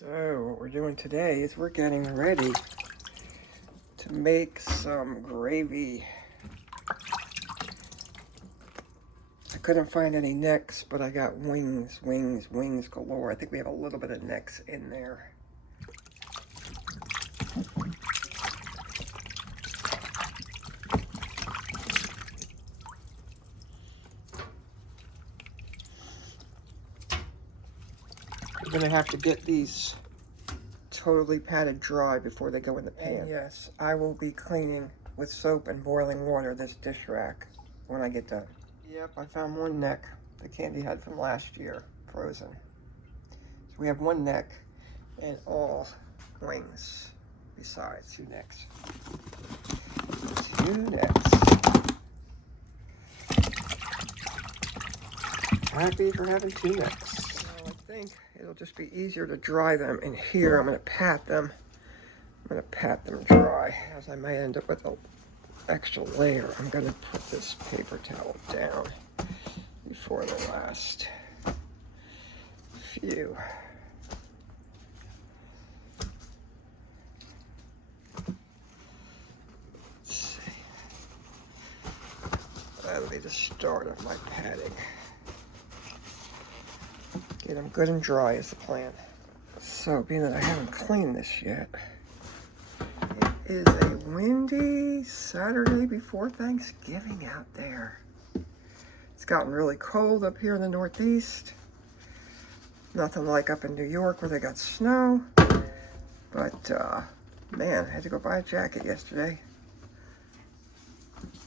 So what we're doing today is we're getting ready to make some gravy. I couldn't find any necks, but I got wings galore. I think we have a little bit of necks in there. We're gonna have to get these totally patted dry before they go in the pan. And yes, I will be cleaning with soap and boiling water this dish rack when I get done. Yep, I found one neck that Candy had from last year, frozen. So we have one neck and all wings besides 2 necks. 2 necks. Happy for having 2 necks. So I think it'll just be easier to dry them in here. I'm gonna pat them. I'm gonna pat them dry, as I might end up with an extra layer. I'm gonna put this paper towel down before the last few. Let's see. That'll be the start of my patting. Get them good and dry is the plan. So, being that I haven't cleaned this yet, it is a windy Saturday before Thanksgiving out there. It's gotten really cold up here in the Northeast. Nothing like up in New York where they got snow. But, man, I had to go buy a jacket yesterday.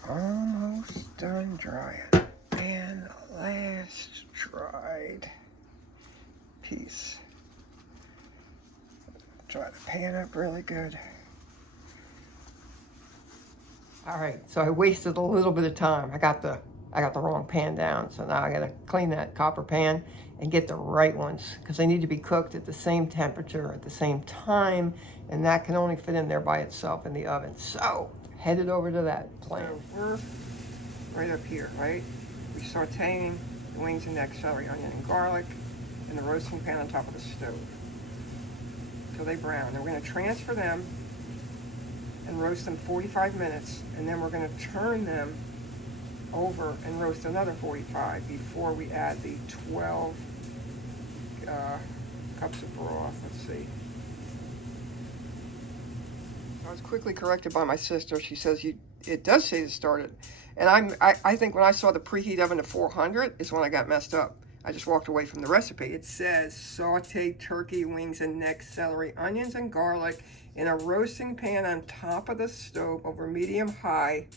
Almost done drying. And the last dried piece. Dry the pan up really good. All right, so I wasted a little bit of time. I got the wrong pan down, so now I gotta clean that copper pan and get the right ones because they need to be cooked at the same temperature at the same time, and that can only fit in there by itself in the oven. So headed over to that plan. So we're right up here, right? We're sautéing the wings and necks, celery, onion, and garlic in the roasting pan on top of the stove until they brown. And we're going to transfer them and roast them 45 minutes, and then we're going to turn them over and roast another 45 before we add the 12 cups of broth. Let's see. I was quickly corrected by my sister. She says it does say to start it, and I think when I saw the preheat oven to 400 is when I got messed up. I just walked away from the recipe. It says sauteed turkey wings and necks, celery, onions, and garlic in a roasting pan on top of the stove over medium-high,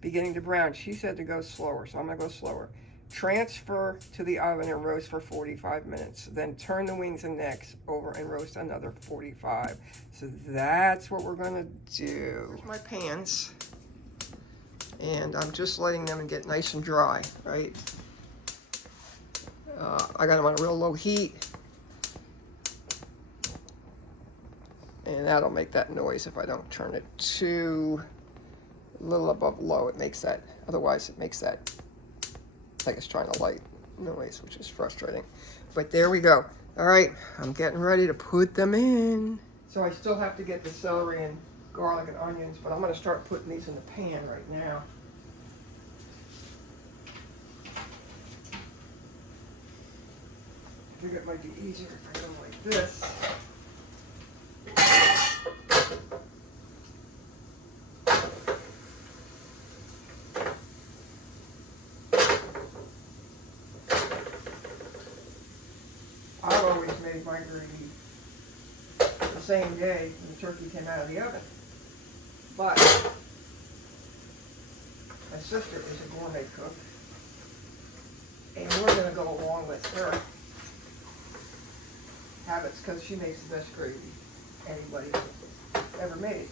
beginning to brown. She said to go slower, so I'm gonna go slower. Transfer to the oven and roast for 45 minutes. Then turn the wings and necks over and roast another 45. So that's what we're gonna do. Here's my pans. And I'm just letting them get nice and dry, right? I got them on a real low heat. And that'll make that noise if I don't turn it too a little above low. It makes that, otherwise it makes that like it's trying to light noise, which is frustrating. But there we go. All right, I'm getting ready to put them in. So I still have to get the celery and garlic and onions, but I'm gonna start putting these in the pan right now. I figure it might be easier if I go like this. I've always made my gravy the same day when the turkey came out of the oven. But my sister is a gourmet cook, and we're going to go along with her habits because she makes the best gravy anybody ever made.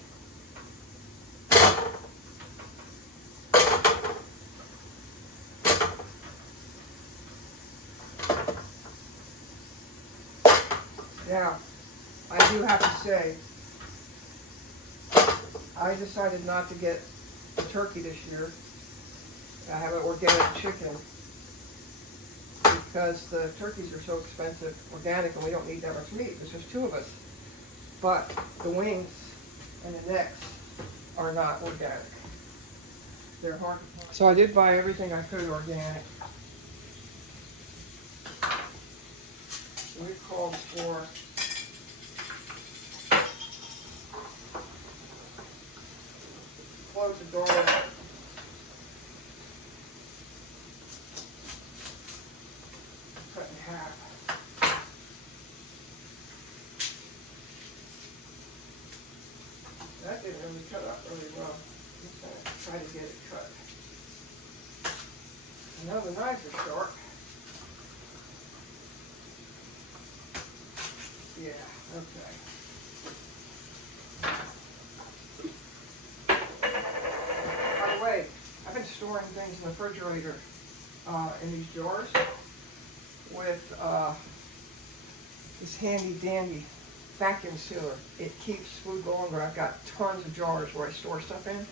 Now, I do have to say, I decided not to get the turkey this year. I have an organic chicken because the turkeys are so expensive, organic, and we don't need that much meat. There's just two of us. But the wings and the necks are not organic. They're hard to find. So I did buy everything I could organic. We called for cloves of garlic, cut in half. That didn't really cut up really well. I'm just going to try to get it cut. I know the knives are sharp. Yeah, okay. By the way, I've been storing things in the refrigerator in these jars with this handy dandy vacuum sealer. It keeps food longer. I've got tons of jars where I store stuff in,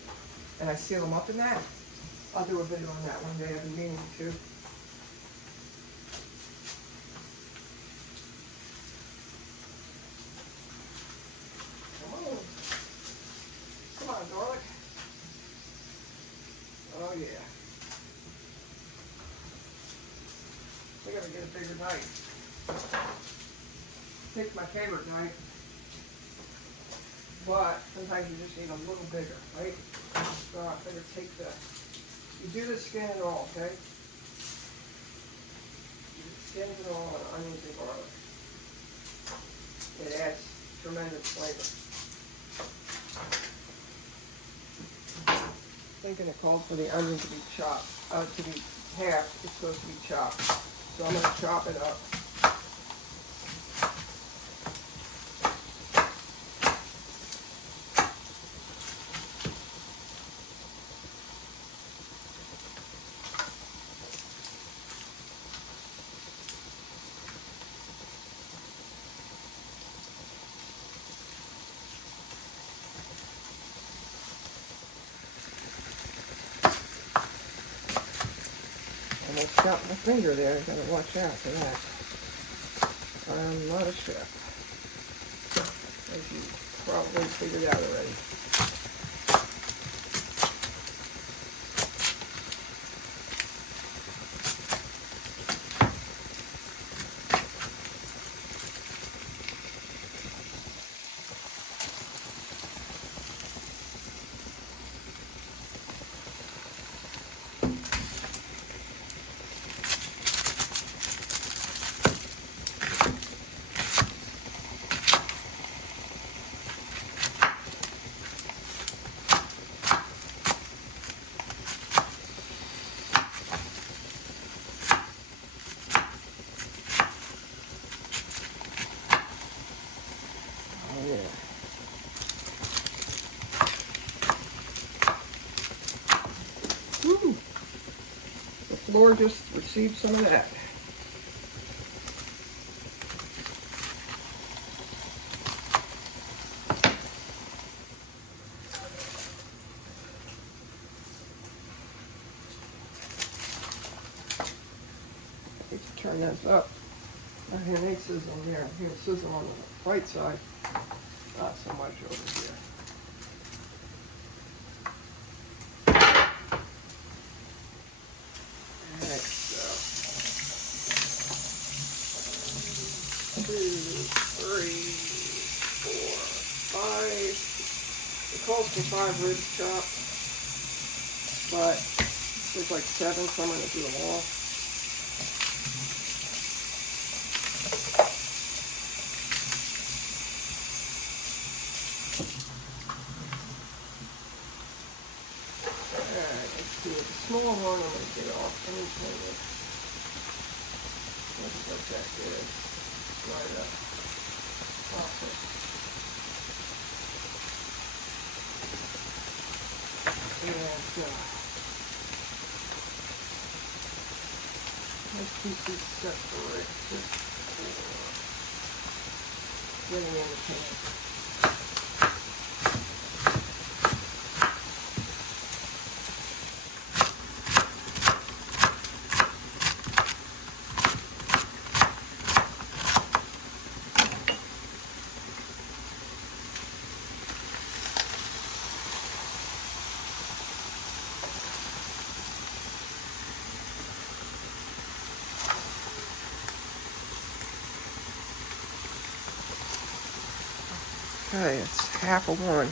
and I seal them up in that. I'll do a video on that one day. I've been meaning to. Come on, garlic. Oh yeah. We gotta get a bigger knife. Pick my favorite knife, but sometimes you just need a little bigger, right? So I better take the. You do the skin and all, okay? You do the skin and all on onions and garlic. It adds tremendous flavor. Thinking it calls for the onion to be chopped, to be halved. It's supposed to be chopped. So I'm going to chop it up. I got my finger there. Gotta watch out for that. I'm not a chef, as you probably figured out already. Woo! The floor just received some of that. I need to turn this up. I hear it sizzling there. I hear it sizzle on the right side. Not so much over here. Alright, so 2, 3, 4, 5. It calls for 5 ribs chopped, but there's like 7, so I'm going to do them all. The small one I'm going to get off anything that doesn't look that good. Right up. Awesome. And let's keep these separate just for getting in the pan. Okay, it's half of one.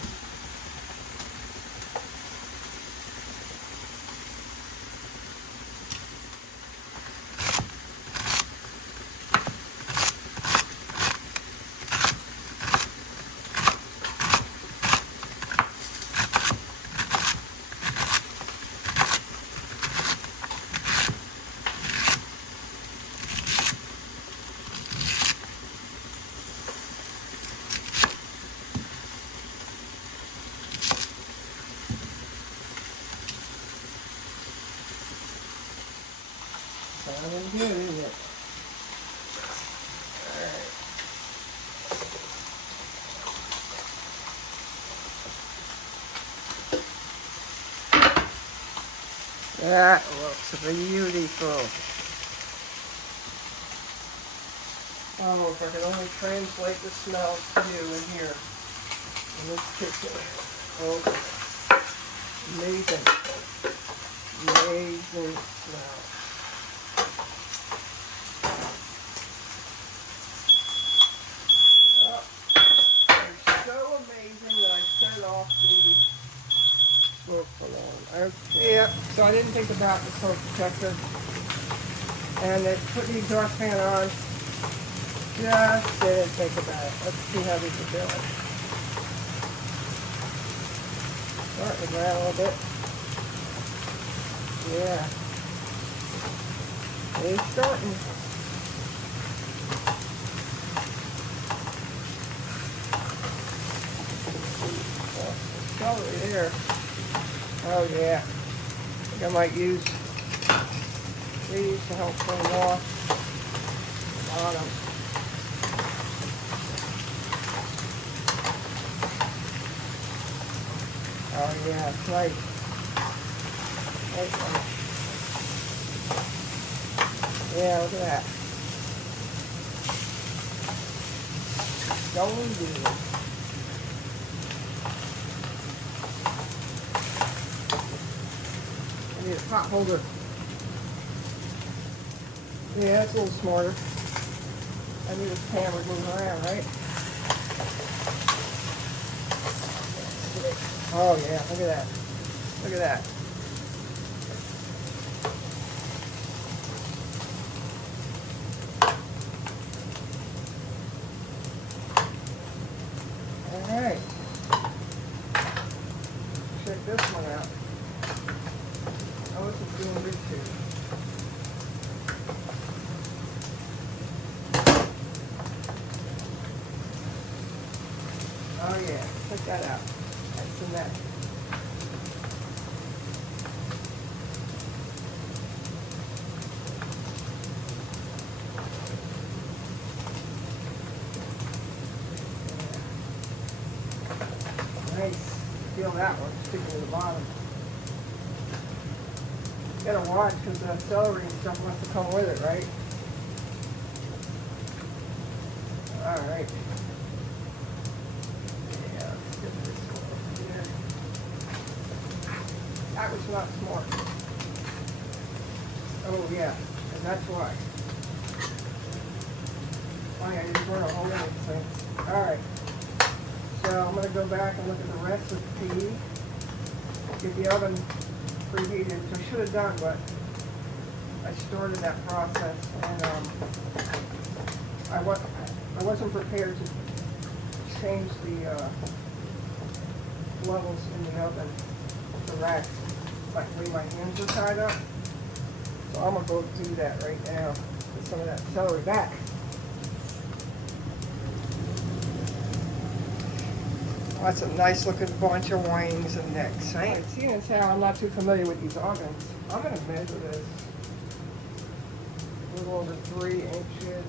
Sounding good, isn't it? Alright. That looks beautiful. Oh, if I could only translate the smells to you in here, in this kitchen. Oh, amazing. Amazing smell. Oh, they're so amazing that I set off the smoke alarm. Okay. Yeah, so I didn't think about the smoke detector. And they put the exhaust fan on. Just didn't think about it. Let's see how these are doing. Starting to ground a little bit. Yeah. It's starting. Celery there. Oh yeah. I think I might use these to help clean off the bottom. Oh yeah, it's nice. Yeah, look at that. Going good. I need a pot holder. Yeah, that's a little smarter. I need this camera moving around, right? Oh yeah, look at that. Look at that. Alright. Check this one out. Oh, this is doing good too. Oh yeah, check that out. That's the neck. Nice. Feel that one sticking to the bottom. You gotta watch because the celery and stuff wants to come with it, right? Alright. Yeah, let's get this one here. That was not smart. Oh yeah, and that's why. Funny, I didn't burn a hole in this thing. Alright. So I'm going to go back and look at the recipe. Get the oven preheated, which I should have done, but I started that process and I wasn't prepared to change the levels in the oven, the racks, like the way my hands are tied up. So I'm going to go do that right now. Put some of that celery back. That's a nice looking bunch of wings and necks. Right? Seeing as how I'm not too familiar with these ovens, I'm going to measure this. A little over 3 inches.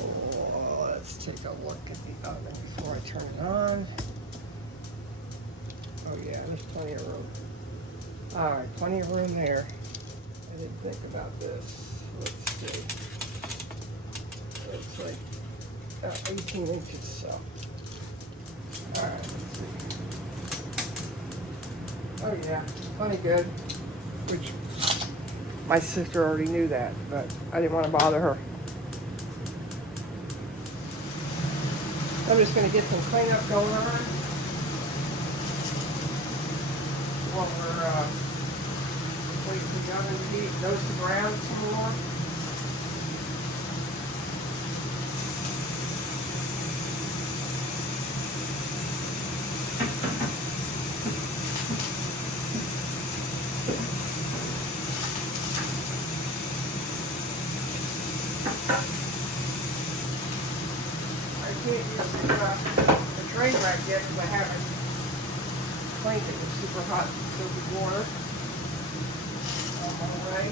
Oh, let's take a look at the oven before I turn it on. Oh yeah, there's plenty of room. Alright, plenty of room there. I didn't think about this. Let's see. It's like 18 inches, so. Alright, let's see. Oh yeah, plenty good. Which, my sister already knew that, but I didn't want to bother her. I'm just going to get some cleanup going on while we're waiting for the oven to heat. Those to brown some more. I can't use the drain rack yet because I haven't cleaned it with super hot soapy water. On my way.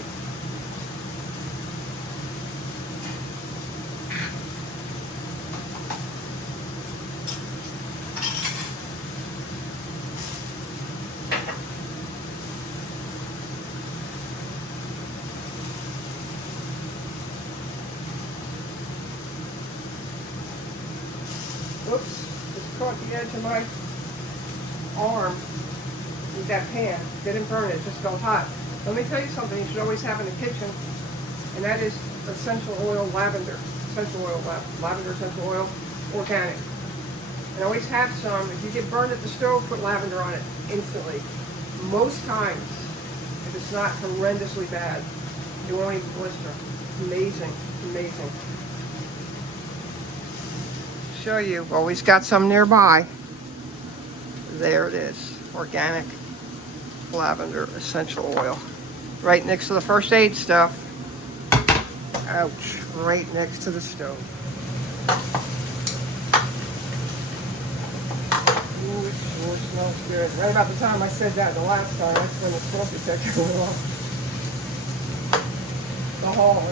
Oops, just caught the edge of my arm with that pan. Didn't burn it, just felt hot. Let me tell you something you should always have in the kitchen, and that is essential oil lavender. Essential oil, lavender essential oil, organic. And always have some. If you get burned at the stove, put lavender on it instantly. Most times, if it's not horrendously bad, it won't even blister. Amazing, amazing. Show you, always got some nearby. There it is, organic lavender essential oil. Right next to the first aid stuff. Ouch, right next to the stove. Ooh, it sure smells good. Right about the time I said that the last time, that's when the smoke detector went off. The hall,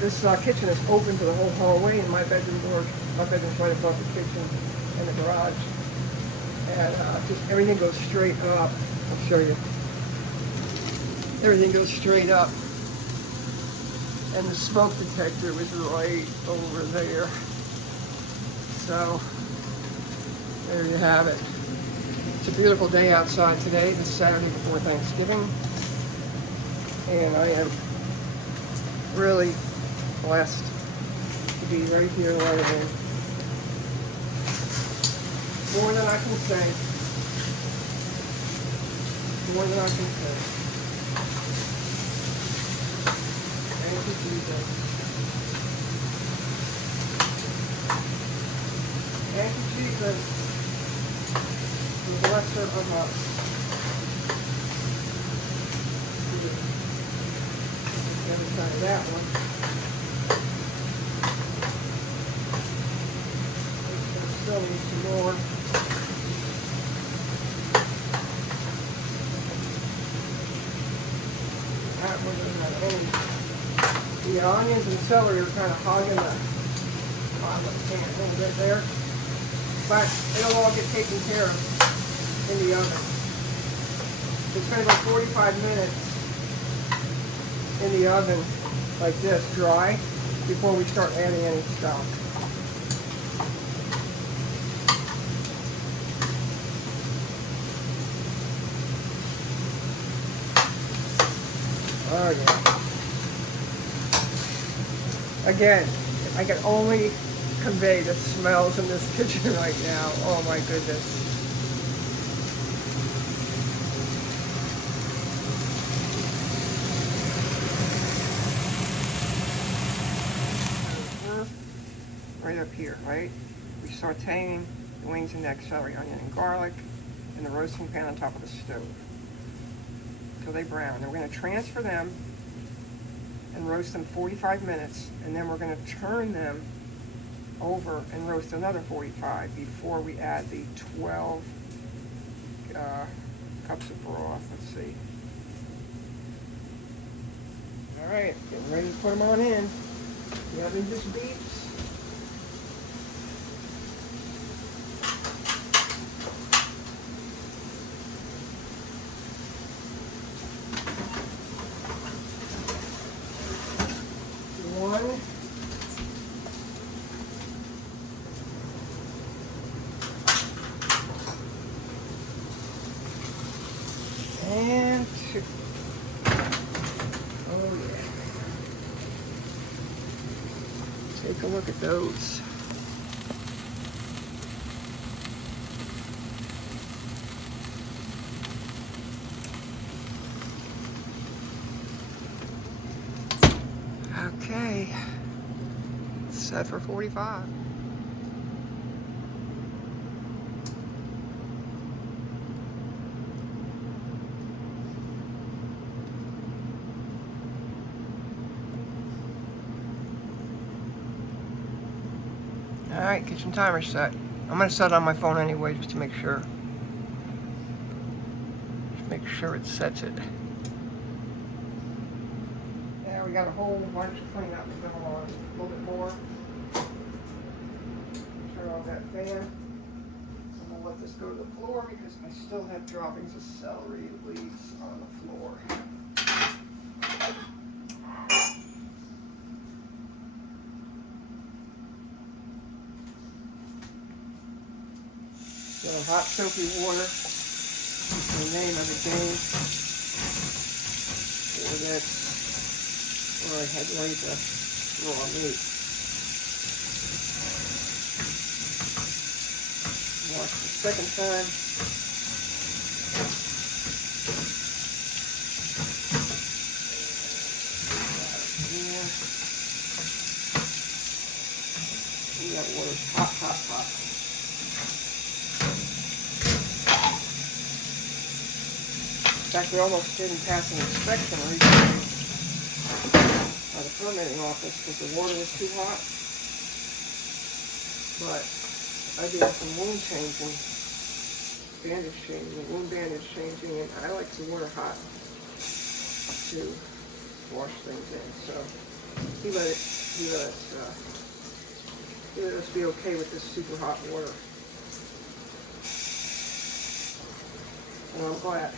this kitchen is open to the whole hallway, and my bedroom door, my bedroom's right above the kitchen and the garage. And just everything goes straight up. I'll show you. Everything goes straight up. And the smoke detector was right over there. So, there you have it. It's a beautiful day outside today. It's Saturday before Thanksgiving. And I am really blessed to be right here where I am. More than I can say. More than I can say. Thank you, Jesus. Thank you, Jesus, the blesser of us. The other side of that one. Still need some more. That one doesn't have any. The onions and celery are kind of hogging the bottom of the pan a little bit there. But it'll all get taken care of in the oven. It's going to go 45 minutes in the oven like this, dry, before we start adding any stuff. Oh yeah. Again, I can only convey the smells in this kitchen right now. Oh my goodness. We're right up here, right? We're sauteing the wings and neck, celery, onion, and garlic in the roasting pan on top of the stove until they brown. Then we're going to transfer them and roast them 45 minutes, and then we're going to turn them over and roast another 45 before we add the 12 cups of broth. Let's see. All right, getting ready to put them on in. The oven just beeps. One. And two. Oh yeah. Take a look at those. Okay, set for 45. All right, kitchen timer set. I'm gonna set it on my phone anyway, just to make sure. Just make sure it sets it. Yeah, we got a whole bunch of cleanup to go on. A little bit more. Turn off that fan. I'm gonna let this go to the floor because I still have droppings of celery leaves on the floor. So hot soapy water is the name of the game for this. Where I had laid the raw meat. Wash the second time. And that water's hot, hot, hot. In fact, we almost didn't pass an inspection recently by the permitting office because the water was too hot. But I did some wound changing, bandage changing, wound bandage changing, and I like the water hot to wash things in. So he let us be okay with this super hot water. And I'm glad.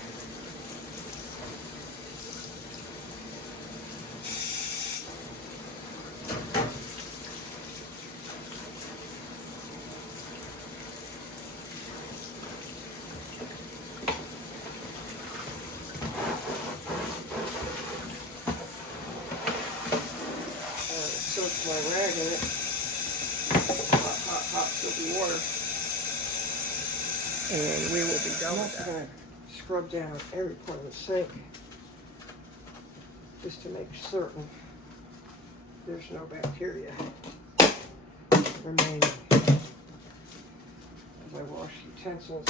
Soaks my rag in it. Hot, hot, hot soapy water. And we will be done with that. I'm going to scrub down every part of the sink just to make certain there's no bacteria remaining as I wash utensils.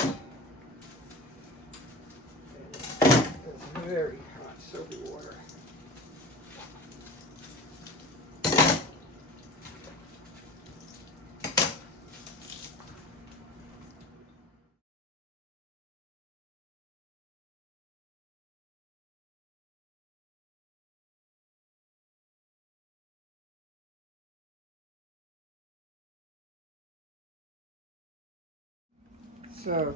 And it's very hot soapy water. So,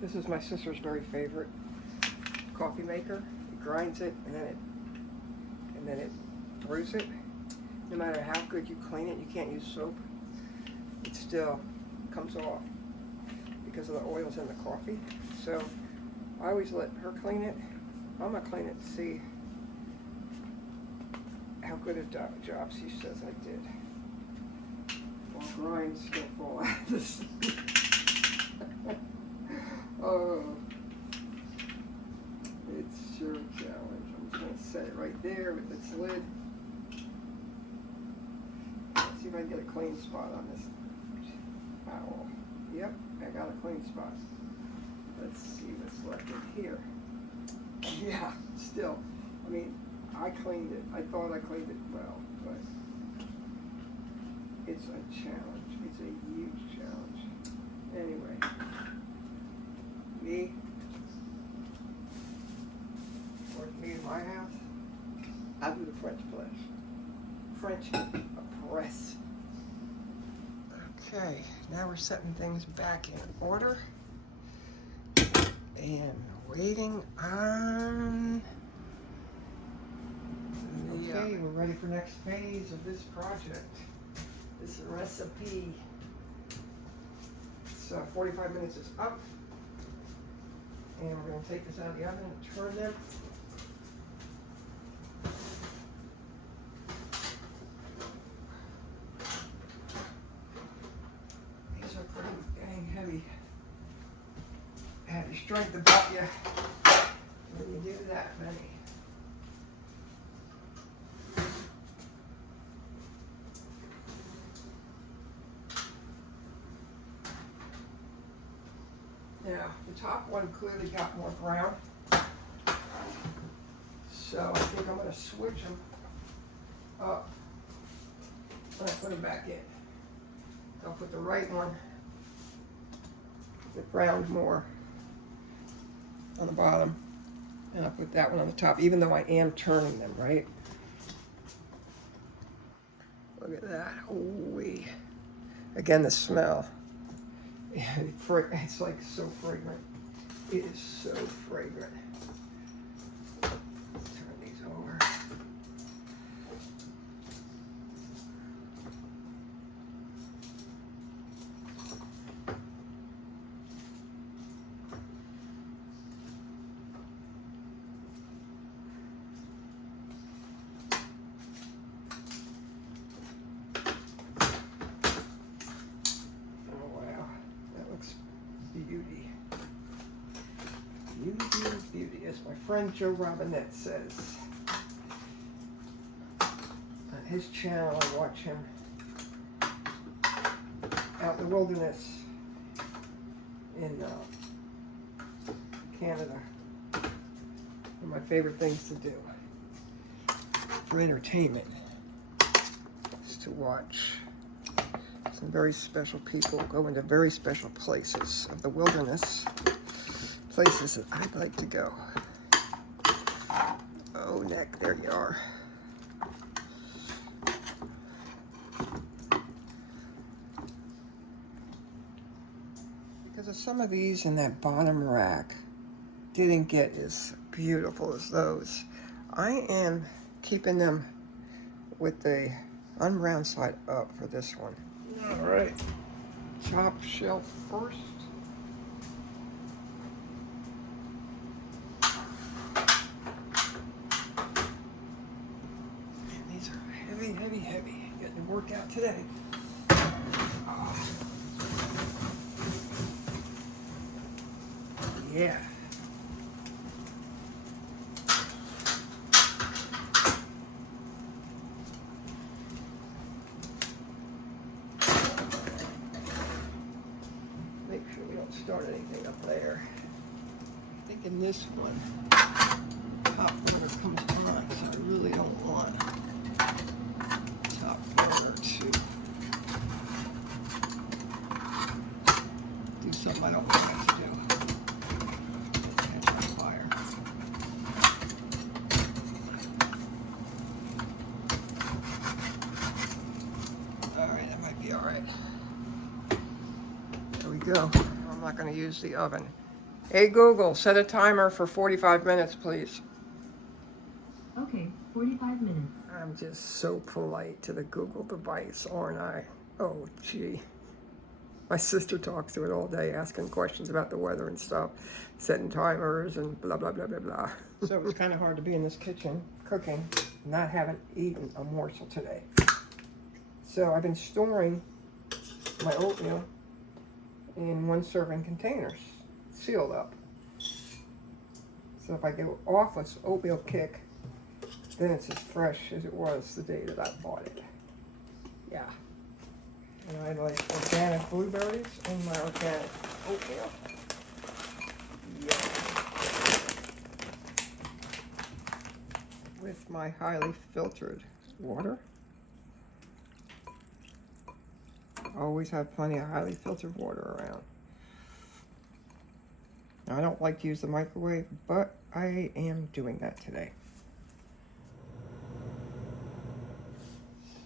this is my sister's very favorite coffee maker. It grinds it and then it brews it. No matter how good you clean it, you can't use soap. It still comes off because of the oils in the coffee. So I always let her clean it. I'm gonna clean it to see how good a job she says I did. While grinds don't fall out of this. Oh, it's sure a challenge. I'm just going to set it right there with its lid. Let's see if I can get a clean spot on this towel. Yep, I got a clean spot. Let's see what's left in here. Yeah, still. I mean, I cleaned it. I thought I cleaned it well, but it's a challenge. It's a huge challenge. Anyway. Me in my house, I do the French press. Okay, now we're setting things back in order and waiting on the, okay, we're ready for next phase of this project, this recipe. So 45 minutes is up. And we're going to take this out of the oven and turn them. These are pretty dang heavy. Had your strength about you when you do that many. the top one clearly got more brown. So I think I'm going to switch them up when I put them back in. I'll put the right one that browned more on the bottom, and I'll put that one on the top, even though I am turning them, right? Look at that. Ooh-wee. Again, the smell. It's like so fragrant. It is so fragrant. Turn these over. Beauty. Beauty, beauty, beauty, as my friend Joe Robinette says. On his channel, I watch him out in the wilderness in Canada. One of my favorite things to do for entertainment is to watch some very special people go into very special places of the wilderness, places that I'd like to go. Oh, neck, there you are. Because of some of these in that bottom rack didn't get as beautiful as those, I am keeping them with the unround side up for this one. All right, top shelf first. Man, these are heavy, heavy, heavy. Getting to work out today. Oh. Yeah. Make sure we don't start anything up there. I think in this one, top burner comes on, so I really don't want top burner to do something I don't want it to do. Catch on fire. Alright, that might be alright. There we go. I'm not going to use the oven. Hey Google, set a timer for 45 minutes, please. Okay, 45 minutes. I'm just so polite to the Google device, aren't I? Oh, gee. My sister talks to it all day, asking questions about the weather and stuff, setting timers and blah, blah, blah, blah, blah. So it was kind of hard to be in this kitchen cooking, not having eaten a morsel today. So I've been storing my oatmeal in 1-serving containers, sealed up. So if I go off this oatmeal kick, then it's as fresh as it was the day that I bought it. Yeah. And I like organic blueberries in my organic oatmeal. Yeah. With my highly filtered water. Always have plenty of highly filtered water around. Now, I don't like to use the microwave, but I am doing that today.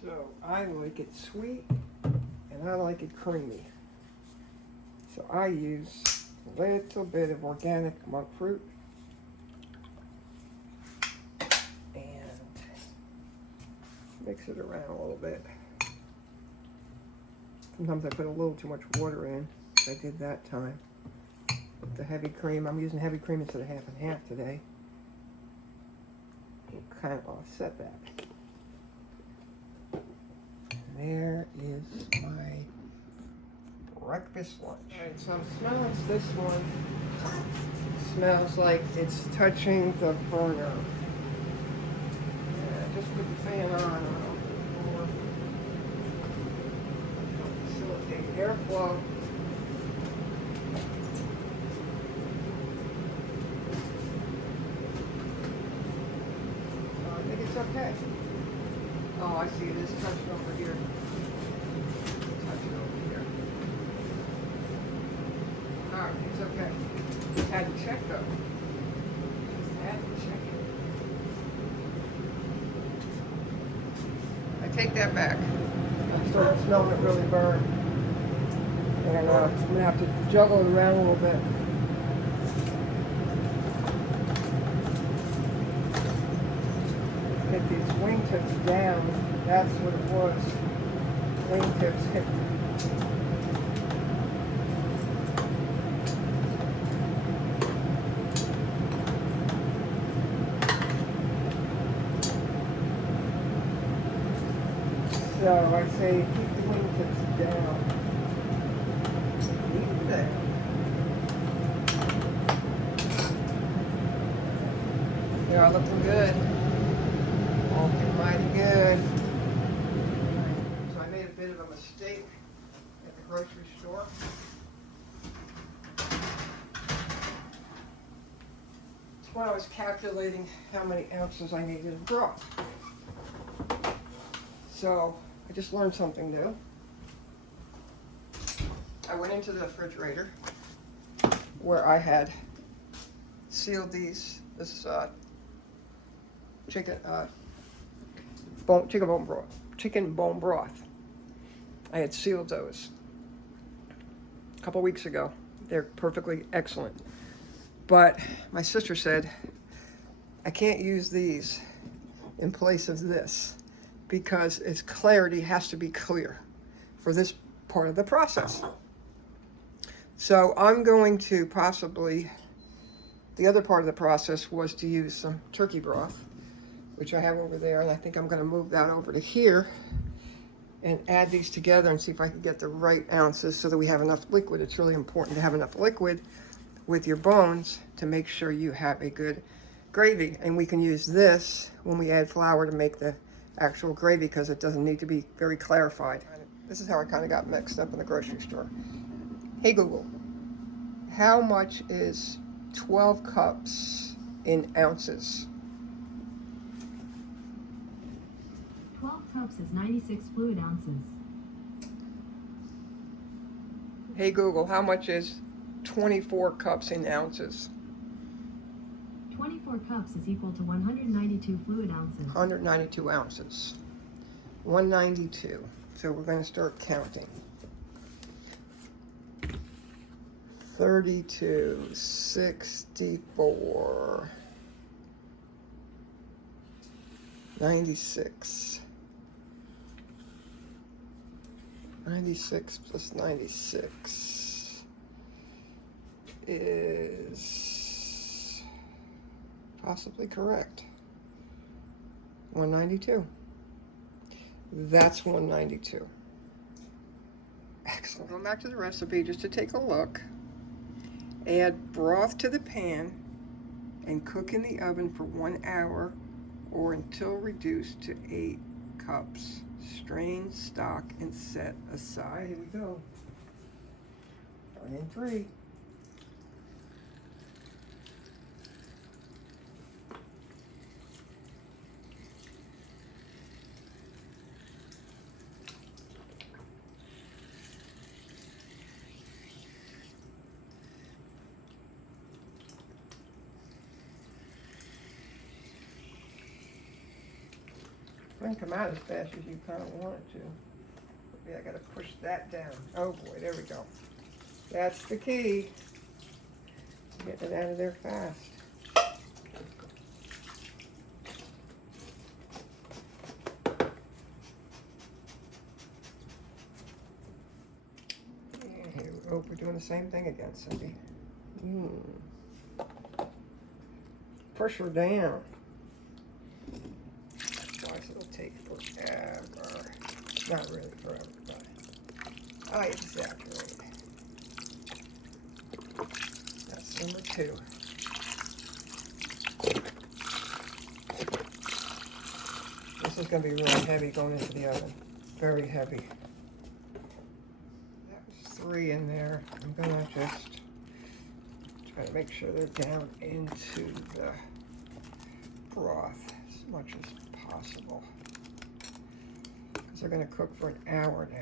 So I like it sweet and I like it creamy. So I use a little bit of organic monk fruit and mix it around a little bit. Sometimes I put a little too much water in. I did that time. With the heavy cream, I'm using heavy cream instead of half and half today. We'll kind of offset that. There is my breakfast lunch. Alright, so I'm smelling this one. Smells like it's touching the burner. Yeah, just put the fan on a little bit more. Facilitate airflow. okay. Oh, I see it is touching over here. Touching over here. Alright, it's okay. Just had to check though. Just had to check it. I take that back. I started smelling it really burn. And I'm going to have to juggle it around a little bit. Get these wingtips down. That's what it was. Wingtips hit. So I say keep the wingtips down. Keep them down. They are looking good. Looking mighty good. So I made a bit of a mistake at the grocery store. It's when I was calculating how many ounces I needed of broth. So I just learned something new. I went into the refrigerator where I had sealed this chicken bone broth. I had sealed those a couple weeks ago. They're perfectly excellent. But my sister said, I can't use these in place of this because its clarity has to be clear for this part of the process. So I'm going to possibly, the other part of the process was to use some turkey broth, which I have over there, and I think I'm going to move that over to here and add these together and see if I can get the right ounces so that we have enough liquid. It's really important to have enough liquid with your bones to make sure you have a good gravy. And we can use this when we add flour to make the actual gravy because it doesn't need to be very clarified. This is how I kind of got mixed up in the grocery store. Hey Google, how much is 12 cups in ounces? 12 cups is 96 fluid ounces. Hey Google, how much is 24 cups in ounces? 24 cups is equal to 192 fluid ounces. 192 ounces. 192. So we're going to start counting. 32, 64, 96. 96 plus 96 is possibly correct. 192. That's 192. Excellent. Going back to the recipe just to take a look. Add broth to the pan and cook in the oven for 1 hour or until reduced to 8 cups. Strain, stock, and set aside. Here we go. Starting in 3. It doesn't come out as fast as you kind of want it to. Maybe I got to push that down. Oh boy, there we go. That's the key. Getting it out of there fast. And here, oh, we're doing the same thing again, Cindy. Push her down. It'll take forever. Not really forever, but I exaggerate. That's number 2. This is going to be really heavy going into the oven. Very heavy. That was 3 in there. I'm going to just try to make sure they're down into the broth as much as possible. possible. Because they're going to cook for an hour now.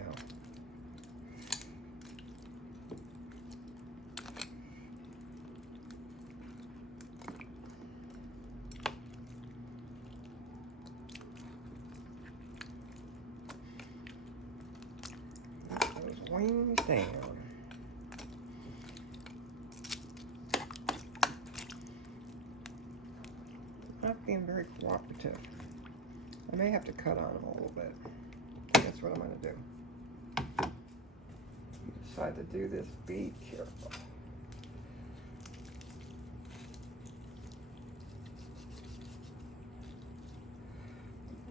Those wings down. Not being very cooperative. I may have to cut on them a little bit. That's what I'm going to do. Decide to do this, be careful.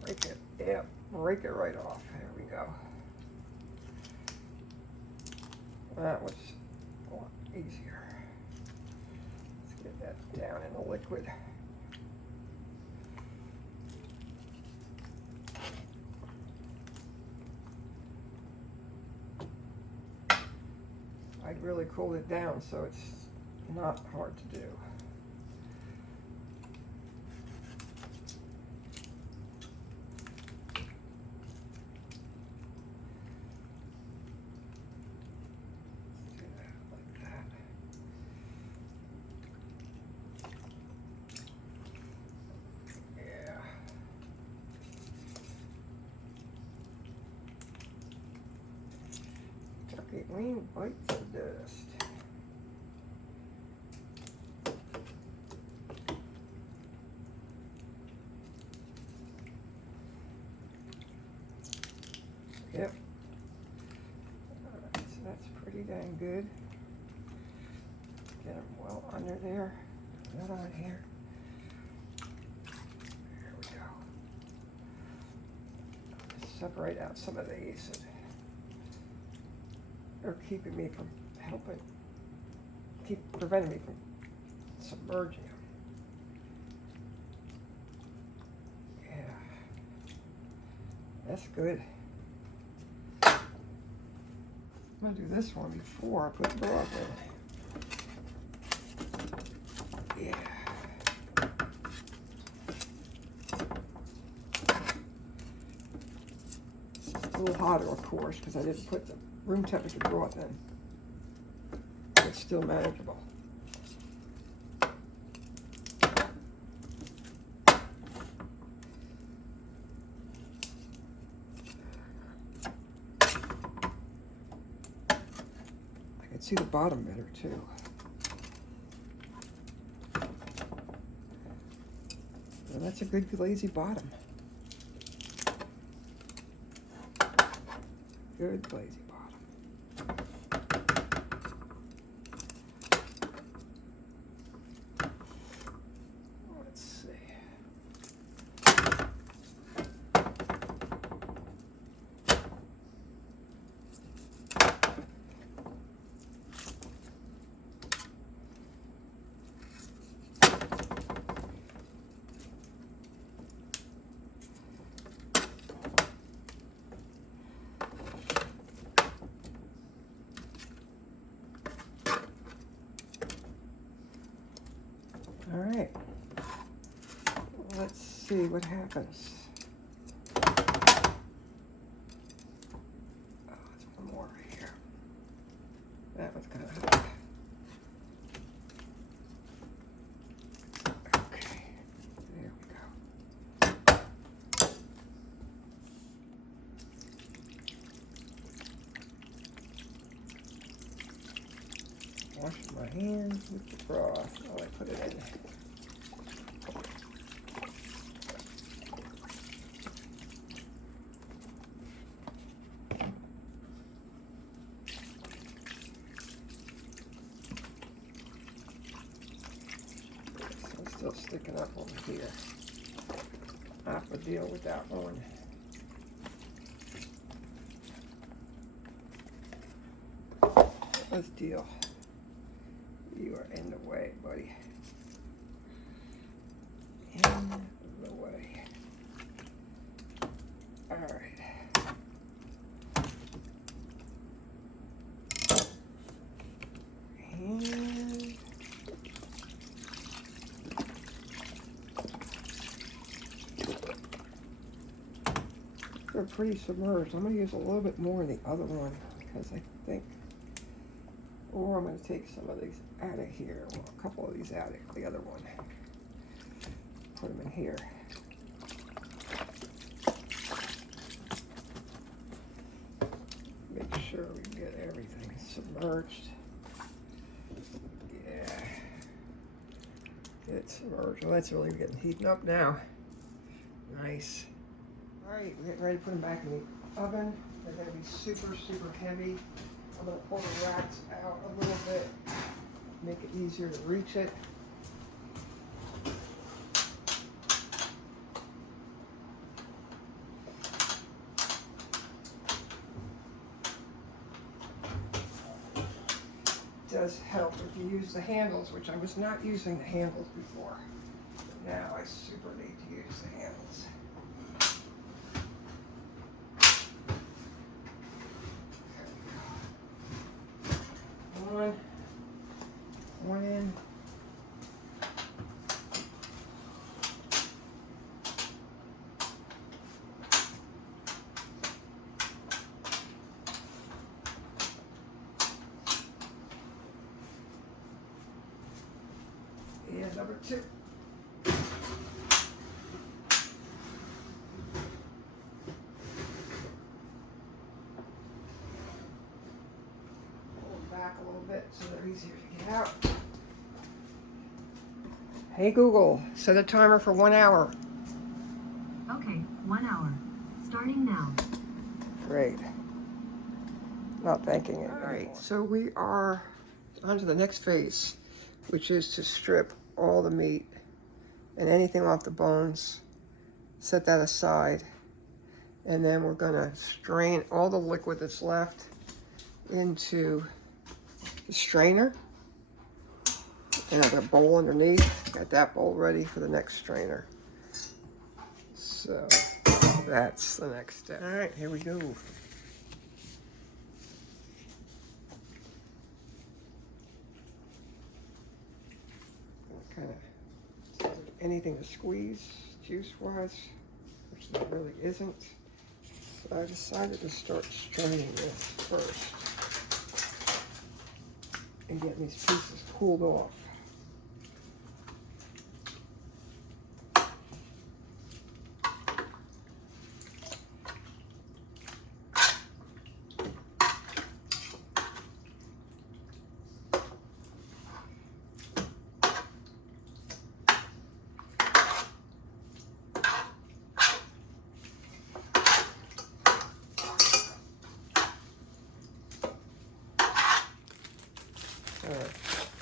Break it, yeah, break it right off. There we go. That was a lot easier. Let's get that down in the liquid. I really cooled it down so it's not hard to do. Turkey wing bites of dust. Yep. Alright, so that's pretty dang good. Get them well under there. Not on here. There we go. Just separate out some of these. They're keeping me from preventing me from submerging them. Yeah, that's good. I'm gonna do this one before I put the broth in. Yeah. It's a little hotter, of course, because I didn't put the room temperature broth in. It's still manageable. I can see the bottom better too. Well, that's a good glazy bottom. Good glazy bottom. Let's see. All right, let's see what happens. Oh, there's one more right here. That was kind of hot. Okay, there we go. Washing my hands with the broth while I put it in. Still sticking up over here. I have to deal with that one. Let's deal. You are in the way, buddy. In the way. All right. And They're pretty submerged. I'm going to use a little bit more in the other one because I think, or I'm going to take some of these out of here, well, a couple of these out of the other one, put them in here. Make sure we get everything submerged. Yeah, get it submerged. Well, that's really getting heating up now. Nice. All right, we're getting ready to put them back in the oven. They're going to be super, super heavy. I'm going to pull the racks out a little bit, make it easier to reach it. It does help if you use the handles, which I was not using the handles before. But now I super need to use the handles. One in. And number two. Back a little bit so they're easier to get out. Hey Google, set a timer for 1 hour. Okay, 1 hour. Starting now. Great. Not thanking it. All right, so we are on to the next phase, which is to strip all the meat and anything off the bones, set that aside, and then we're gonna strain all the liquid that's left into the strainer. And I've got a bowl underneath. Got that bowl ready for the next strainer. So that's the next step. All right, here we go. Kind of anything to squeeze juice-wise, which there really isn't. So I decided to start straining this first and get these pieces cooled off.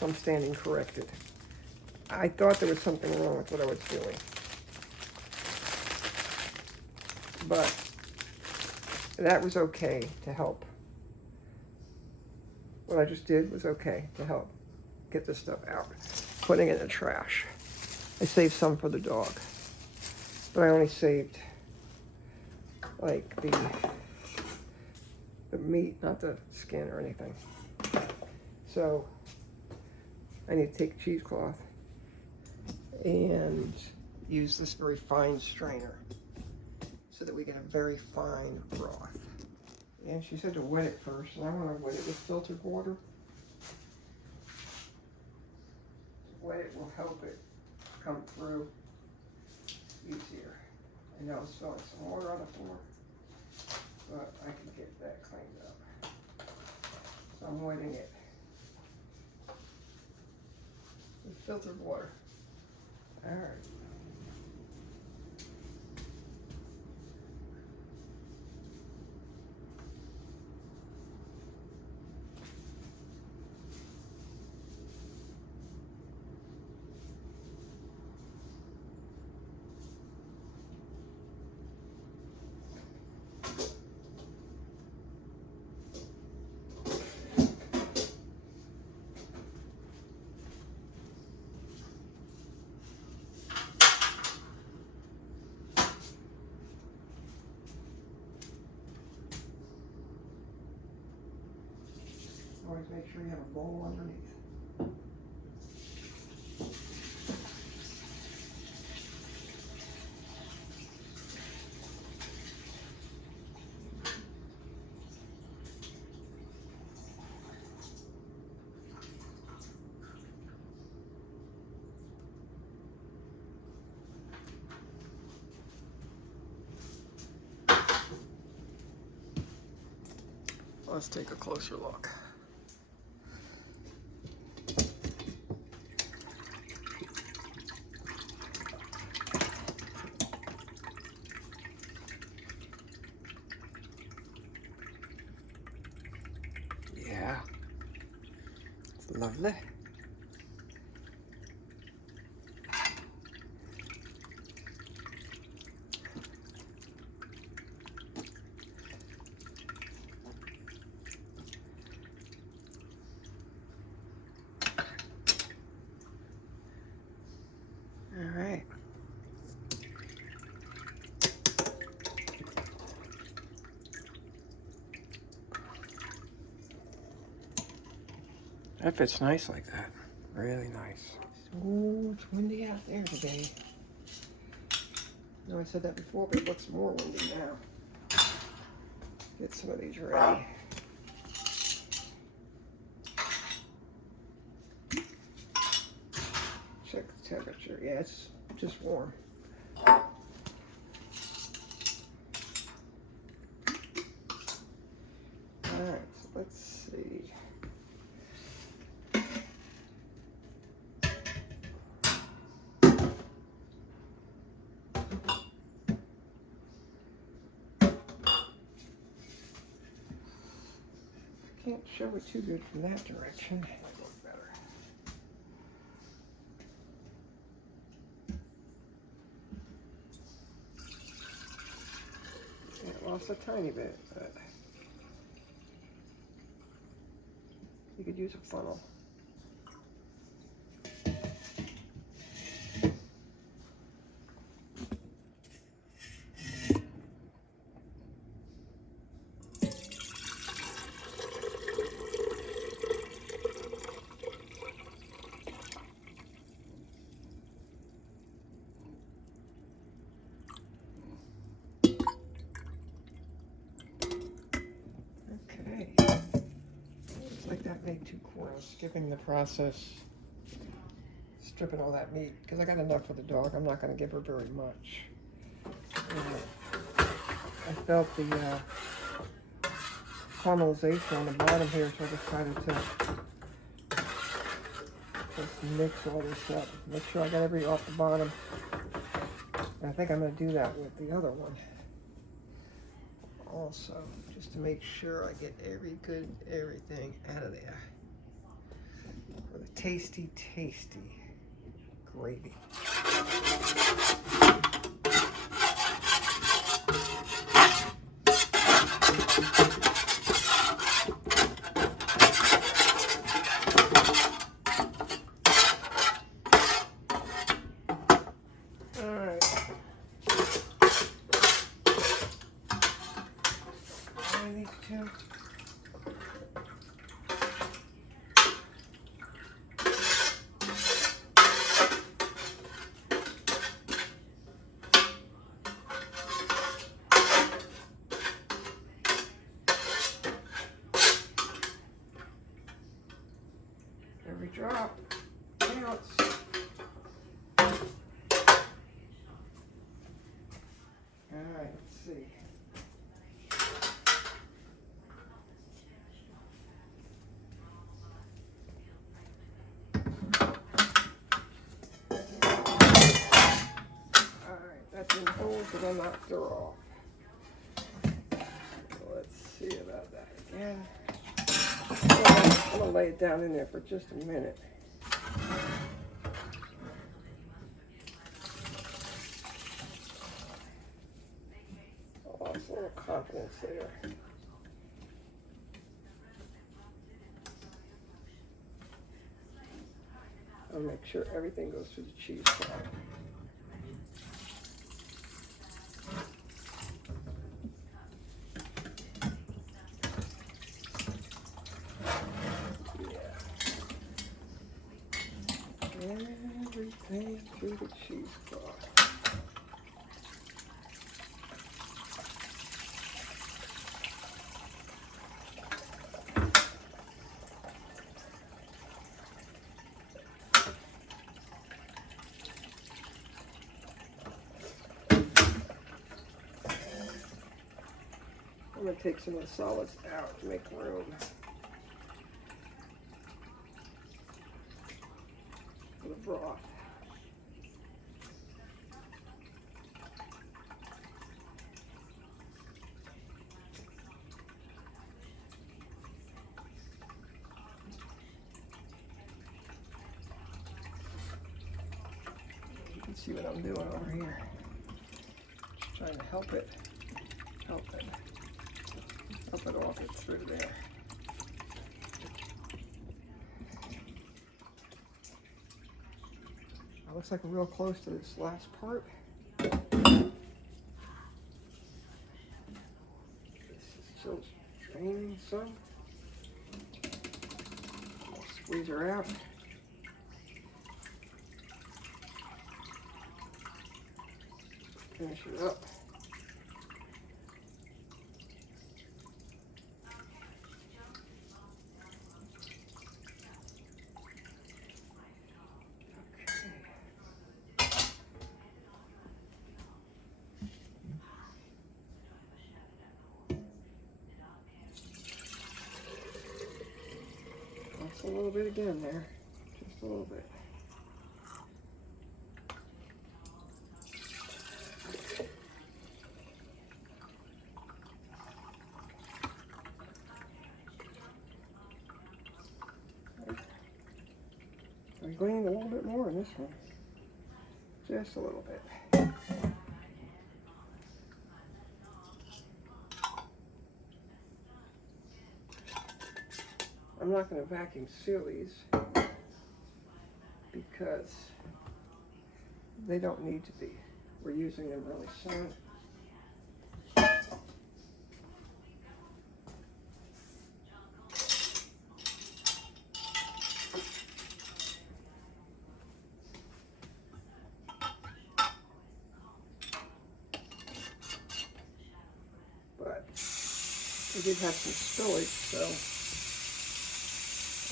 I'm standing corrected. I thought there was something wrong with what I was doing. But that was okay to help. What I just did was okay to help get this stuff out. Putting it in the trash. I saved some for the dog. But I only saved like the meat, not the skin or anything. So I need to take a cheesecloth and use this very fine strainer so that we get a very fine broth. And she said to wet it first, and I want to wet it with filtered water. Wet it will help it come through easier. I know it's spilling some water on the floor, but I can get that cleaned up. So I'm wetting it with filtered water. All right. Always make sure you have a bowl underneath. Let's take a closer look. Yeah, it's lovely. All right. That fits nice like that. Really nice. Oh, it's windy out there today. I know I said that before, but it looks more windy now. Get some of these ready. Check the temperature. Yeah, it's just warm. Alright, so let's see. Can't show it too good from that direction. Might look better. Yeah, it lost a tiny bit, but you could use a funnel. Okay. Looks like that made 2 quarts. Skipping the process, stripping all that meat, because I got enough for the dog. I'm not going to give her very much. I felt the caramelization on the bottom here, so I decided to just mix all this up. Make sure I got every off the bottom. And I think I'm going to do that with the other one also, just to make sure I get everything out of there for the tasty, tasty gravy. These two. Every drop counts. All right, let's see. That's in hold, but I knocked her off. So let's see about that again. I'm going to lay it down in there for just a minute. I lost a little confidence there. I'll make sure everything goes through the cheese cloth. Everything through the cheesecloth. I'm going to take some of the solids out to make room for the broth. You can see what I'm doing over here. Just trying to help it off it through there. Looks like we're real close to this last part. This is still draining some. Squeeze her out. Finish it up. A little bit again there, just a little bit. I'm gleaning a little bit more in this one, just a little bit. I'm not going to vacuum seal these because they don't need to be. We're using them really soon. But we did have some spillage, so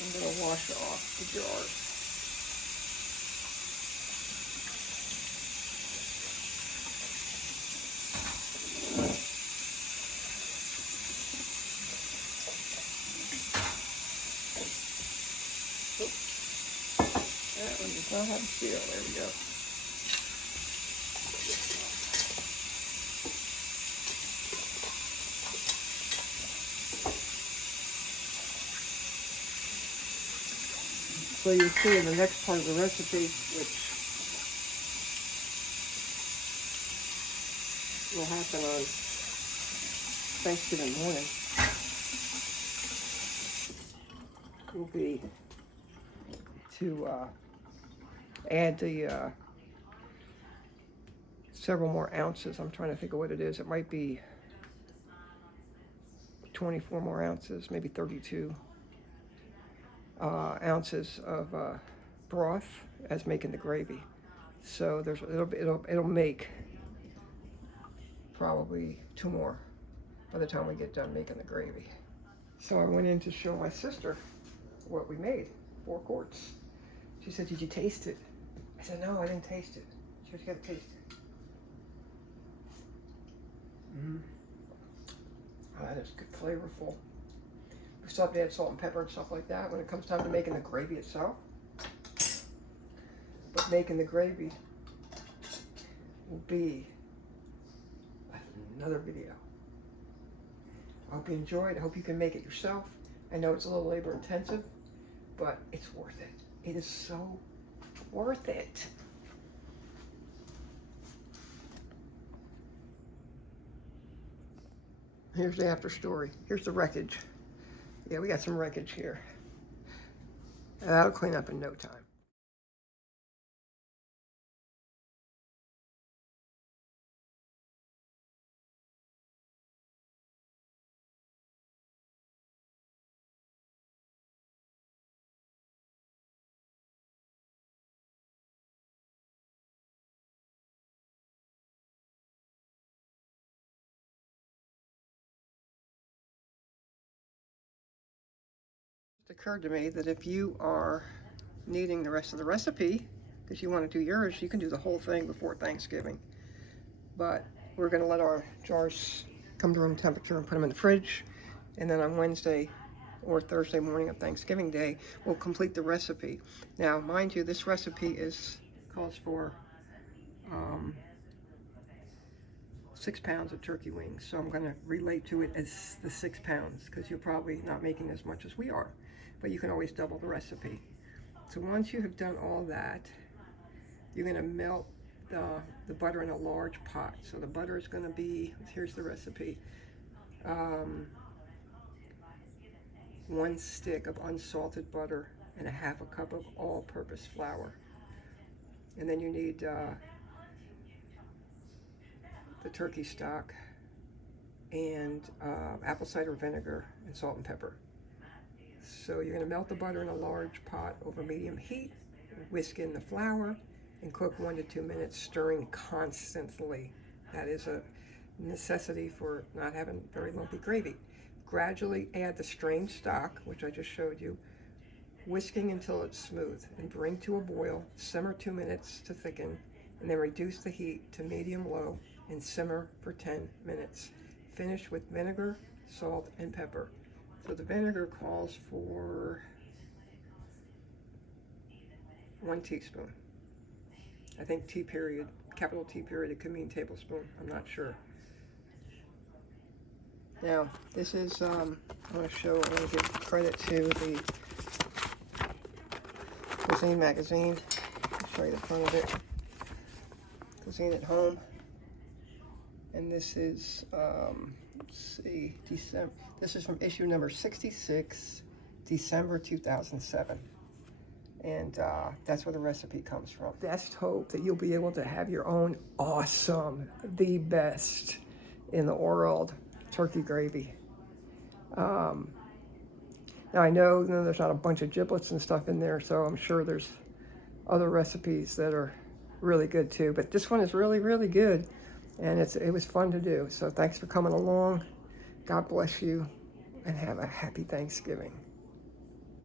I'm going to wash off the jars. That one does not have a seal. There we go. So you'll see in the next part of the recipe, which will happen on Thanksgiving morning, will be to add the several more ounces. I'm trying to think of what it is. It might be 24 more ounces, maybe 32 ounces of broth as making the gravy. So it'll make probably 2 more by the time we get done making the gravy. So I went in to show my sister what we made, 4 quarts. She said, "Did you taste it?" I said, "No, I didn't taste it." She said, "You gotta taste it." Oh, that is good, flavorful. We still have to add salt and pepper and stuff like that when it comes time to making the gravy itself. But making the gravy will be another video. I hope you enjoyed. I hope you can make it yourself. I know it's a little labor intensive, but it's worth it. It is so worth it. Here's the after story. Here's the wreckage. Yeah, we got some wreckage here. That'll clean up in no time. It occurred to me that if you are needing the rest of the recipe, because you want to do yours, you can do the whole thing before Thanksgiving. But we're going to let our jars come to room temperature and put them in the fridge. And then on Wednesday or Thursday morning of Thanksgiving Day, we'll complete the recipe. Now, mind you, this recipe calls for 6 pounds of turkey wings. So I'm going to relate to it as the 6 pounds because you're probably not making as much as we are. But you can always double the recipe. So once you have done all that, you're going to melt the butter in a large pot. So the butter is going to be, here's the recipe, 1 stick of unsalted butter and a 1/2 cup of all-purpose flour. And then you need the turkey stock and apple cider vinegar and salt and pepper. So you're going to melt the butter in a large pot over medium heat, whisk in the flour, and cook 1 to 2 minutes, stirring constantly. That is a necessity for not having very lumpy gravy. Gradually add the strained stock, which I just showed you, whisking until it's smooth, and bring to a boil. Simmer 2 minutes to thicken, and then reduce the heat to medium-low and simmer for 10 minutes. Finish with vinegar, salt, and pepper. So the vinegar calls for 1 teaspoon. I think T period, capital T period, it could mean tablespoon. I'm not sure. Now, this is, I want to give credit to the Cuisine magazine. I'll show you the front of it. Cuisine at Home. And this is, let's see, December. This is from issue number 66, December 2007. And that's where the recipe comes from. Best hope that you'll be able to have your own awesome, the best in the world turkey gravy. Now I know there's not a bunch of giblets and stuff in there, so I'm sure there's other recipes that are really good too. But this one is really, really good, and it was fun to do. So thanks for coming along. God bless you, and have a happy Thanksgiving.